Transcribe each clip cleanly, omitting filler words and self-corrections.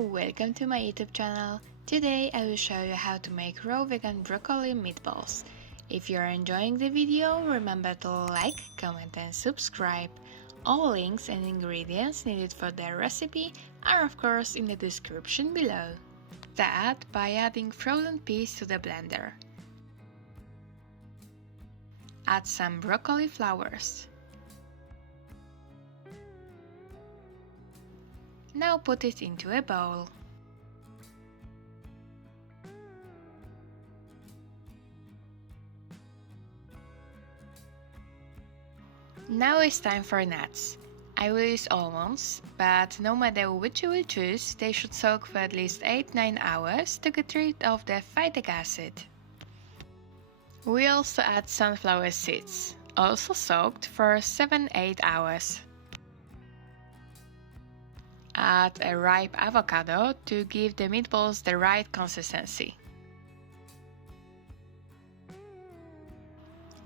welcome to my YouTube channel. Today I will show you how to make raw vegan broccoli meatballs. If you are enjoying the video, remember to like, comment and subscribe. All links and ingredients needed for the recipe are of course in the description below. Start by adding frozen peas to the blender. Add some broccoli flowers. Now put it into a bowl. Now it's time for nuts. I will use almonds, but no matter which you will choose, they should soak for at least 8-9 hours to get rid of the phytic acid. We also add sunflower seeds, also soaked for 7-8 hours. Add a ripe avocado to give the meatballs the right consistency.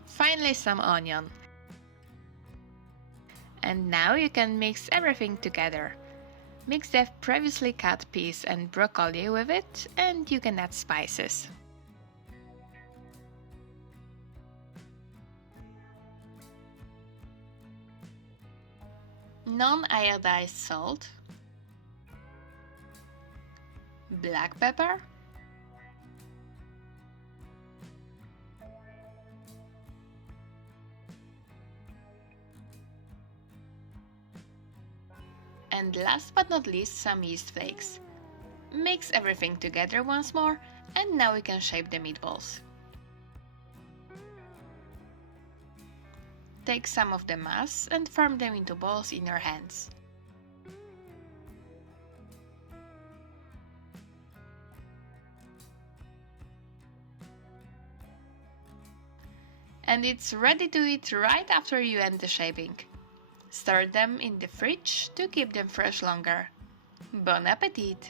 Finally, some onion. And now you can mix everything together. Mix the previously cut peas and broccoli with it, and you can add spices. Non-iodized salt, black pepper, and last but not least, some yeast flakes. Mix everything together once more, and now we can shape the meatballs. Take some of the mass and form them into balls in your hands. And it's ready to eat right after you end the shaping. Store them in the fridge to keep them fresh longer. Bon appetit!